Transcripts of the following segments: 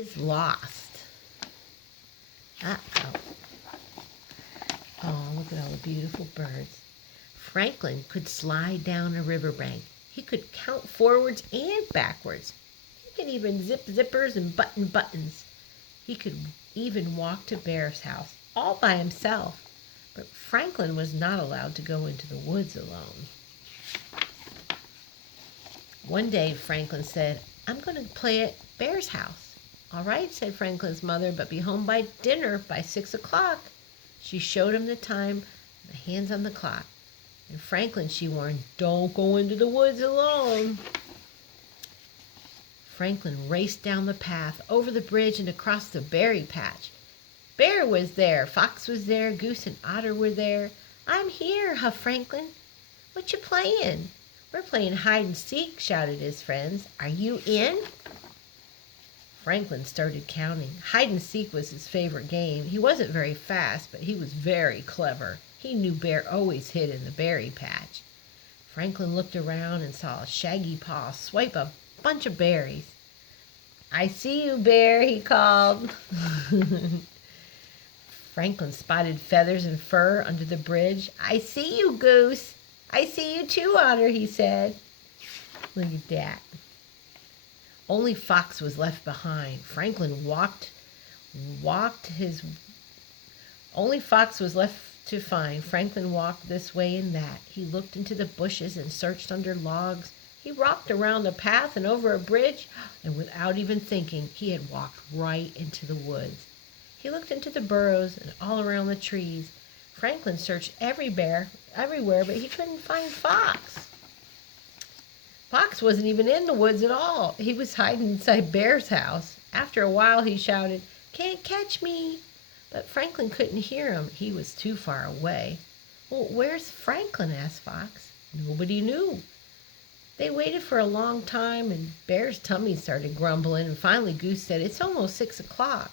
is lost. Uh-oh. Oh, look at all the beautiful birds. Franklin could slide down a riverbank. He could count forwards and backwards. He could even zip zippers and button buttons. He could even walk to Bear's house all by himself. But Franklin was not allowed to go into the woods alone. One day Franklin said, "I'm going to play at Bear's house." "All right," said Franklin's mother, "but be home by dinner by 6 o'clock." She showed him the time, the hands on the clock. And Franklin, she warned, "Don't go into the woods alone." Franklin raced down the path, over the bridge, and across the berry patch. Bear was there, Fox was there, Goose and Otter were there. "I'm here," huffed Franklin. "What you playing?" "We're playing hide and seek," shouted his friends. "Are you in?" Franklin started counting. Hide and seek was his favorite game. He wasn't very fast, but he was very clever. He knew Bear always hid in the berry patch. Franklin looked around and saw a shaggy paw swipe a bunch of berries. "I see you, Bear," he called. Franklin spotted feathers and fur under the bridge. "I see you, Goose." "I see you too, Otter," he said. Look at that. Only Fox was left behind. Only Fox was left to find. Franklin walked this way and that. He looked into the bushes and searched under logs. He rocked around a path and over a bridge, and without even thinking, he had walked right into the woods. He looked into the burrows and all around the trees. Franklin searched everywhere, but he couldn't find Fox. Fox wasn't even in the woods at all. He was hiding inside Bear's house. After a while, he shouted, "Can't catch me!" But Franklin couldn't hear him. He was too far away. "Well, where's Franklin?" asked Fox. Nobody knew. They waited for a long time, and Bear's tummy started grumbling, and finally Goose said, "It's almost 6 o'clock.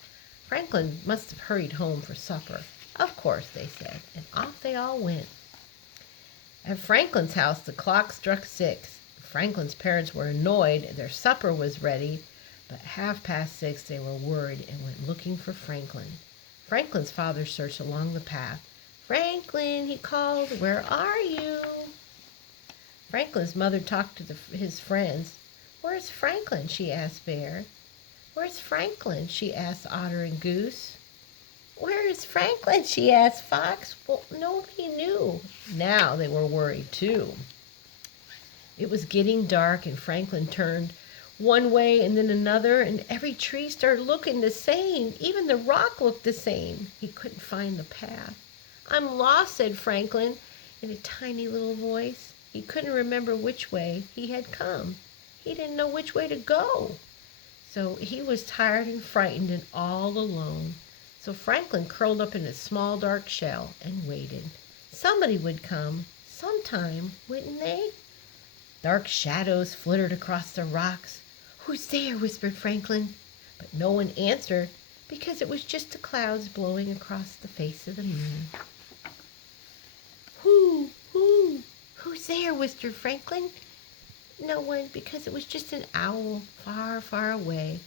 Franklin must have hurried home for supper." "Of course," they said, and off they all went. At Franklin's house, the clock struck 6. Franklin's parents were annoyed. Their supper was ready, but at 6:30 they were worried and went looking for Franklin. Franklin's father searched along the path. "Franklin," he called, "where are you?" Franklin's mother talked to his friends. "Where's Franklin?" she asked Bear. "Where's Franklin?" she asked Otter and Goose. "Where is Franklin?" she asked Fox. Well, nobody knew. Now they were worried too. It was getting dark, and Franklin turned one way and then another, and every tree started looking the same. Even the rock looked the same. He couldn't find the path. "I'm lost," said Franklin in a tiny little voice. He couldn't remember which way he had come. He didn't know which way to go. So he was tired and frightened and all alone. So Franklin curled up in a small dark shell and waited. Somebody would come sometime, wouldn't they? Dark shadows flittered across the rocks. "Who's there?" whispered Franklin. But no one answered because it was just the clouds blowing across the face of the moon. Who's there?" whispered Franklin. No one, because it was just an owl far, far away.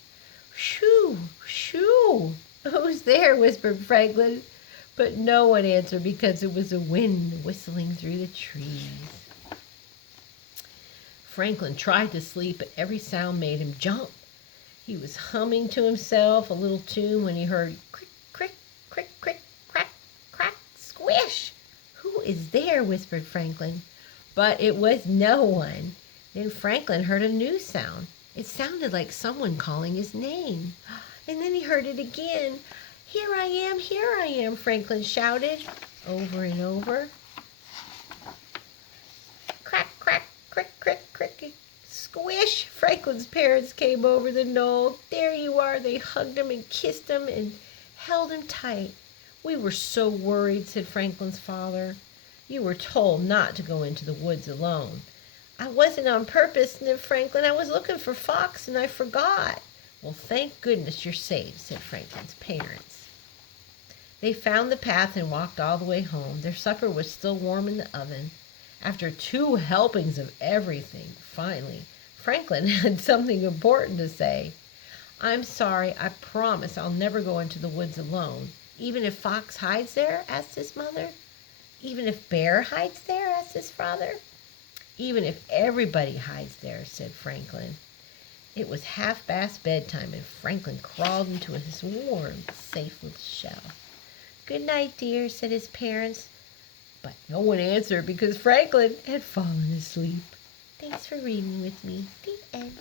"Shoo, shoo! Who's there?" whispered Franklin. But no one answered because it was the wind whistling through the trees. Franklin tried to sleep, but every sound made him jump. He was humming to himself a little tune when he heard crick, crick, crick, crick, crack, crack, squish. "Who is there?" whispered Franklin. But it was no one. Then Franklin heard a new sound. It sounded like someone calling his name. And then he heard it again. Here I am," Franklin shouted over and over. Crack, crack, crick, crick, crick, squish. Franklin's parents came over the knoll. "There you are." They hugged him and kissed him and held him tight. "We were so worried," said Franklin's father. "You were told not to go into the woods alone." "I wasn't on purpose," sniffed Franklin. "I was looking for Fox and I forgot." "Well, thank goodness you're safe," said Franklin's parents. They found the path and walked all the way home. Their supper was still warm in the oven. After 2 helpings of everything, finally, Franklin had something important to say. I'm sorry. I promise I'll never go into the woods alone. Even if Fox hides there? Asked his mother. Even if Bear hides there? Asked his father. Even if everybody hides there, said Franklin. It was half past bedtime, and Franklin crawled into his warm, safe little shell. Good night, dear, said his parents. But no one answered because Franklin had fallen asleep. Thanks for reading with me. The end.